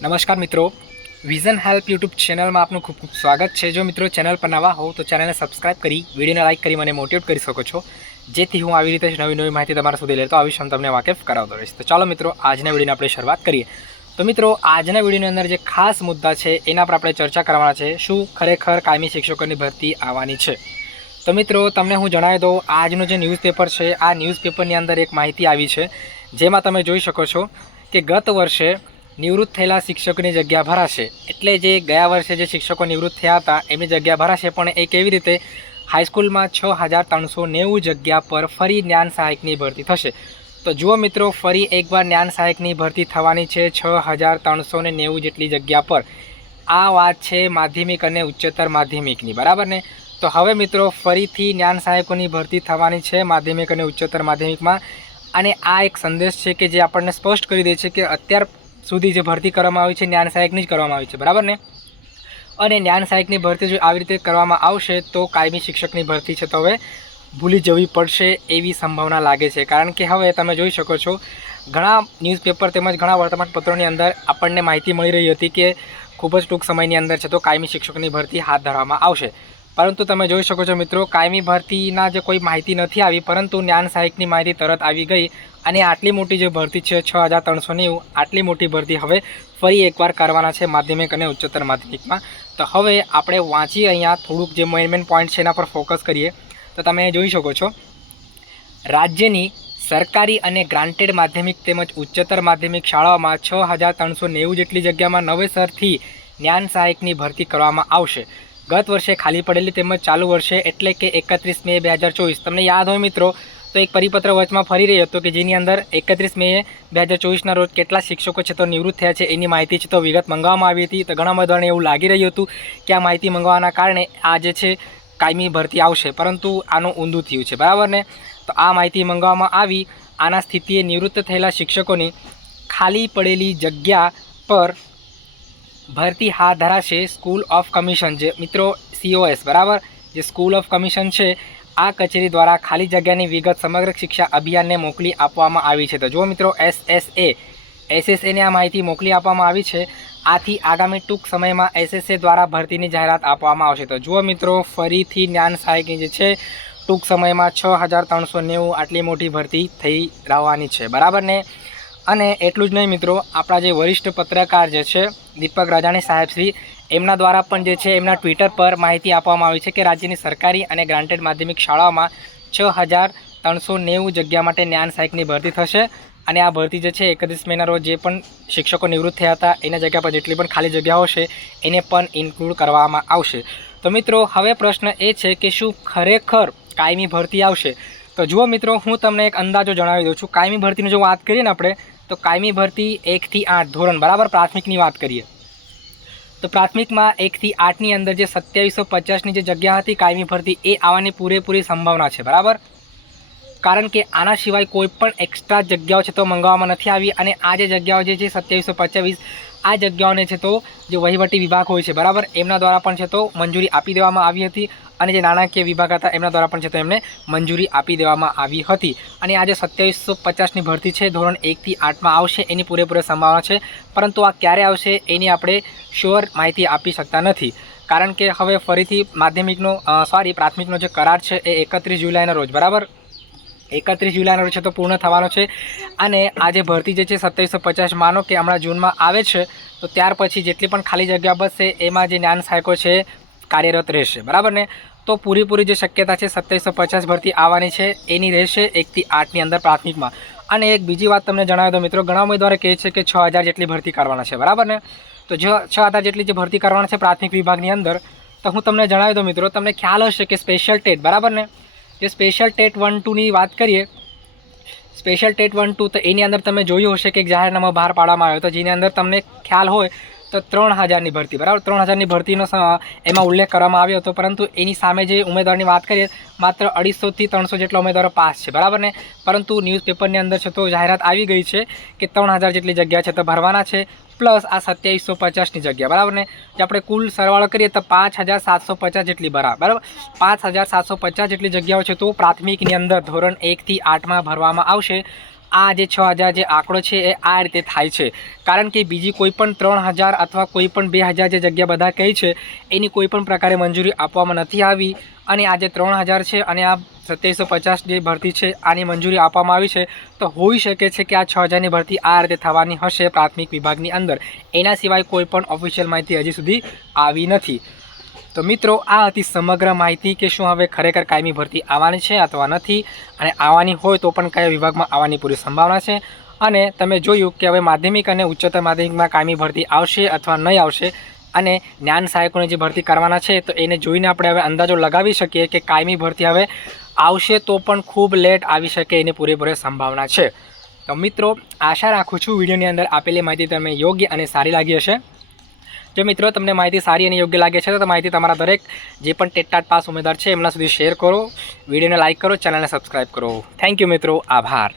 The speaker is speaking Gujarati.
નમસ્કાર મિત્રો. વિઝન હેલ્પ યુટ્યુબ ચેનલમાં આપનું ખૂબ ખૂબ સ્વાગત છે. જો મિત્રો ચેનલ પર નવા હોવ તો ચેનલને સબસ્ક્રાઇબ કરી, વિડીયોને લાઇક કરી મને મોટિવેટ કરી શકો છો. જેથી હું આવી રીતે નવી નવી માહિતી તમારા સુધી લેતો આવીશ અને તમને વાકેફ કરાવતો રહીશ. તો ચાલો મિત્રો, આજના વિડીયોની આપણે શરૂઆત કરીએ. તો મિત્રો, આજના વિડીયોની અંદર જે ખાસ મુદ્દા છે, એના પર આપણે ચર્ચા કરવાના છે, શું ખરેખર કાયમી શિક્ષકોની ભરતી આવવાની છે? તો મિત્રો, તમને હું જણાવી દઉં, આજનું જે ન્યૂઝપેપર છે, આ ન્યૂઝપેપરની અંદર એક માહિતી આવી છે, જેમાં તમે જોઈ શકો છો કે ગત વર્ષે નિવૃત્ત થયેલા શિક્ષકોની જગ્યા ભરાશે. એટલે જે ગયા વર્ષે જે શિક્ષકો નિવૃત્ત થયા હતા, એમની જગ્યા ભરાશે. પણ એ કેવી રીતે? હાઈસ્કૂલમાં છ હજાર ત્રણસો નેવું જગ્યા પર ફરી જ્ઞાન સહાયકની ભરતી થશે. તો જુઓ મિત્રો, ફરી એકવાર જ્ઞાન સહાયકની ભરતી થવાની છે છ હજાર ત્રણસો ને નેવું જેટલી જગ્યા પર. આ વાત છે માધ્યમિક અને ઉચ્ચતર માધ્યમિકની. બરાબર ને? તો હવે મિત્રો, ફરીથી જ્ઞાન સહાયકોની ભરતી થવાની છે માધ્યમિક અને ઉચ્ચતર માધ્યમિકમાં. અને આ એક સંદેશ છે કે જે આપણને સ્પષ્ટ કરી દે છે કે અત્યાર સુધી જે ભરતી કરવામાં આવી છે જ્ઞાન સહાયકની જ કરવામાં આવી છે, બરાબર ને? અને જ્ઞાન સહાયકની ભરતી જો આવી રીતે કરવામાં આવશે, તો કાયમી શિક્ષકની ભરતી છે તો હવે ભૂલી જવી પડશે એવી સંભાવના લાગે છે. કારણ કે હવે તમે જોઈ શકો છો, ઘણા ન્યૂઝપેપર તેમજ ઘણા વર્તમાનપત્રોની અંદર આપણને માહિતી મળી રહી હતી કે ખૂબ જ ટૂંક સમયની અંદર છે તો કાયમી શિક્ષકની ભરતી હાથ ધરવામાં આવશે. પરંતુ તમે જોઈ શકો છો મિત્રો, કાયમી ભરતીના જે કોઈ માહિતી નથી આવી, પરંતુ જ્ઞાન સહાયકની માહિતી તરત આવી ગઈ અને આટલી મોટી જે ભરતી છે છ હજાર ત્રણસો નેવું, આટલી મોટી ભરતી હવે ફરી એકવાર કરવાના છે માધ્યમિક અને ઉચ્ચતર માધ્યમિકમાં. તો હવે આપણે વાંચીએ અહીંયા થોડુંક જે મેઇન મેઇન પોઈન્ટ છે એના પર ફોકસ કરીએ. તો તમે જોઈ શકો છો. રાજ્યની સરકારી અને ગ્રાન્ટેડ માધ્યમિક તેમજ ઉચ્ચતર માધ્યમિક શાળાઓમાં છ હજાર ત્રણસો નેવું જેટલી જગ્યામાં નવેસરથી જ્ઞાન સહાયકની ભરતી કરવામાં આવશે. ગત વર્ષે ખાલી પડેલી તેમજ ચાલુ વર્ષે એટલે કે એકત્રીસ મે બે હજાર ચોવીસ. તમને યાદ હોય મિત્રો તો એક પરિપત્ર વચમાં ફરી રહ્યો હતો કે જેની અંદર એકત્રીસ મે બે હજાર ચોવીસના રોજ કેટલા શિક્ષકો છે તો નિવૃત્ત થયા છે એની માહિતી છે તો વિગત મંગાવવામાં આવી હતી. તો ઘણા બધાને એવું લાગી રહ્યું હતું કે આ માહિતી મંગાવવાના કારણે આ જે છે કાયમી ભરતી આવશે, પરંતુ આનું ઊંધું થયું છે. બરાબર ને? તો આ માહિતી મંગાવવામાં આવી. આના સ્થિતિએ નિવૃત્ત થયેલા શિક્ષકોની ખાલી પડેલી જગ્યા પર ભરતી હાથ ધરાશે સ્કૂલ ઓફ કમિશન, જે મિત્રો સીઓએસ બરાબર? જે સ્કૂલ ઓફ કમિશન છે આ કચેરી દ્વારા ખાલી જગ્યાની વિગત સમગ્ર શિક્ષા અભિયાનને મોકલી આપવામાં આવી છે. તો જો મિત્રો એસએસએ એસએસએને આ માહિતી મોકલી આપવામાં આવી છે, આથી આગામી ટૂંક સમયમાં એસએસએ દ્વારા ભરતીની જાહેરાત આપવામાં આવશે. તો જુઓ મિત્રો, ફરીથી જ્ઞાન સહાયકની જે છે, ટૂંક સમયમાં છ હજાર ત્રણસો નેવું આટલી મોટી ભરતી થઈ રહેવાની છે. બરાબર ને? અને એટલું જ નહીં મિત્રો, આપણા જે વરિષ્ઠ પત્રકાર જે છે, દીપક રાજાણી સાહેબશ્રી એમના દ્વારા પણ જે છે, એમના ટ્વિટર પર માહિતી આપવામાં આવી છે કે રાજ્યની સરકારી અને ગ્રાન્ટેડ માધ્યમિક શાળાઓમાં છ હજાર ત્રણસો નેવું જગ્યા માટે જ્ઞાન સહાયકની ભરતી થશે. અને આ ભરતી જે છે, એકત્રીસ મેના રોજ જે પણ શિક્ષકો નિવૃત્ત થયા હતા, એના જગ્યા પર જેટલી પણ ખાલી જગ્યાઓ છે, એને પણ ઇન્ક્લુડ કરવામાં આવશે. તો મિત્રો, હવે પ્રશ્ન એ છે કે શું ખરેખર કાયમી ભરતી આવશે? તો જુઓ મિત્રો, હું તમને એક અંદાજો જણાવી દઉં છું. કાયમી ભરતીની જો વાત કરીએ ને આપણે, તો કાયમી ભરતી એકથી આઠ ધોરણ, બરાબર? પ્રાથમિકની વાત કરીએ. તો પ્રાથમિકમાં એકથી આઠની અંદર જે સત્યાવીસો પચાસની જે જગ્યા હતી કાયમી ભરતી, એ આવવાની પૂરેપૂરી સંભાવના છે, બરાબર? કારણ કે આના સિવાય કોઈ પણ એક્સ્ટ્રા જગ્યાઓ છે તો મંગાવવામાં નથી આવી અને આ જે જગ્યાઓ જે છે સત્યાવીસો પચાવીસ આ જગ્યાઓને છે તો જે વહીવટી વિભાગ હોય છે, બરાબર? એમના દ્વારા પણ છે તો મંજૂરી આપી દેવામાં આવી હતી. અને જે નાણાકીય વિભાગ હતા, એમના દ્વારા પણ છે તો એમને મંજૂરી આપી દેવામાં આવી હતી. અને આજે સત્યાવીસો પચાસની ભરતી છે, ધોરણ એકથી આઠમાં આવશે, એની પૂરેપૂરી સંભાવના છે, પરંતુ આ ક્યારે આવશે એની આપણે શ્યોર માહિતી આપી શકતા નથી. કારણ કે હવે ફરીથી માધ્યમિકનો સોરી પ્રાથમિકનો જે કરાર છે એ એકત્રીસ જુલાઈના રોજ, બરાબર? એકત્રીસ જુલાઈનો રોજ છે તો પૂર્ણ થવાનો છે. અને આ જે ભરતી જે છે સત્યાવીસો પચાસ માનો કે હમણાં જૂનમાં આવે છે, તો ત્યાર પછી જેટલી પણ ખાલી જગ્યા બચશે એમાં જે જ્ઞાન સહાયકો છે કાર્યરત રહેશે, બરાબર ને? તો પૂરેપૂરી જે શક્યતા છે સત્યાવીસો પચાસ ભરતી આવવાની છે, એની રહેશે એકથી આઠની અંદર પ્રાથમિકમાં. અને એક બીજી વાત તમને જણાવી દો મિત્રો, ઘણા ઉમેદવારો કહે છે કે છ હજાર જેટલી ભરતી કરવાના છે, બરાબર ને? તો જો છ હજાર જેટલી જે ભરતી કરવાના છે પ્રાથમિક વિભાગની અંદર, તો હું તમને જણાવી દઉં મિત્રો, તમને ખ્યાલ હશે કે સ્પેશિયલ ટેટ બરાબર ને? જે સ્પેશિયલ ટેટ વન ટુની વાત કરીએ સ્પેશિયલ ટેટ વન ટુ તો એની અંદર તમે જોયું હશે કે એક જાહેરનામા બહાર પાડવામાં આવ્યો તો જેની અંદર તમને ખ્યાલ હોય તો ત્રણ હજારની ભરતી, બરાબર? ત્રણ હજારની ભરતીનો એમાં ઉલ્લેખ કરવામાં આવ્યો હતો, પરંતુ એની સામે જે ઉમેદવારની વાત કરીએ, માત્ર અઢીસોથી ત્રણસો જેટલા ઉમેદવારો પાસ છે, બરાબર ને? પરંતુ ન્યૂઝપેપરની અંદર છે તો જાહેરાત આવી ગઈ છે કે ત્રણ હજાર જેટલી જગ્યા છે તો ભરવાના છે, પ્લસ આ સત્યાવીસો પચાસની જગ્યા, બરાબર ને? જે આપણે કુલ સરવાળો કરીએ તો પાંચ હજાર સાતસો પચાસ જેટલી બરાબર બરાબર? પાંચ હજાર સાતસો પચાસ જેટલી જગ્યાઓ છે તો પ્રાથમિકની અંદર ધોરણ એકથી આઠમાં ભરવામાં આવશે. આ જે છ હજાર જે આંકડો છે એ આ રીતે થાય છે. કારણ કે બીજી કોઈ પણ ત્રણ હજાર અથવા કોઈ પણ બે હજાર જે જગ્યા બધા કહી છે, એની કોઈ પણ પ્રકારે મંજૂરી આપવામાં નથી આવી. અને આ જે ત્રણ હજાર છે અને આ સત્યાવીસો પચાસ જે ભરતી છે, આની મંજૂરી આપવામાં આવી છે. તો હોઈ શકે છે કે આ છ હજારની ભરતી આ રીતે થવાની હશે પ્રાથમિક વિભાગની અંદર. એના સિવાય કોઈ પણ ઓફિશિયલ માહિતી હજી સુધી આવી નથી. તો મિત્રો, આ હતી સમગ્ર માહિતી કે શું હવે ખરેખર કાયમી ભરતી આવવાની છે અથવા નથી અને આવવાની હોય તો પણ કયા વિભાગમાં આવવાની પૂરી સંભાવના છે? અને તમે જોયું કે હવે માધ્યમિક અને ઉચ્ચતર માધ્યમિકમાં કાયમી ભરતી આવશે અથવા નહીં આવશે અને જ્ઞાન સહાયકોની જે ભરતી કરવાના છે તો એને જોઈને આપણે હવે અંદાજો લગાવી શકીએ કે કાયમી ભરતી હવે આવશે તો પણ ખૂબ લેટ આવી શકે એની પૂરેપૂરી સંભાવના છે. તો મિત્રો, આશા રાખું છું વિડીયોની અંદર આપેલી માહિતી તમને યોગ્ય અને સારી લાગી હશે. જો મિત્રો, તમને માહિતી સારી અને યોગ્ય લાગે છે, તો માહિતી તમારા દરેક જે પણ ટેટટાટ પાસ ઉમેદવાર છે, એમના સુધી શેર કરો. વિડીયોને લાઇક કરો, ચેનલને સબસ્ક્રાઈબ કરો. થેન્ક યુ મિત્રો, આભાર.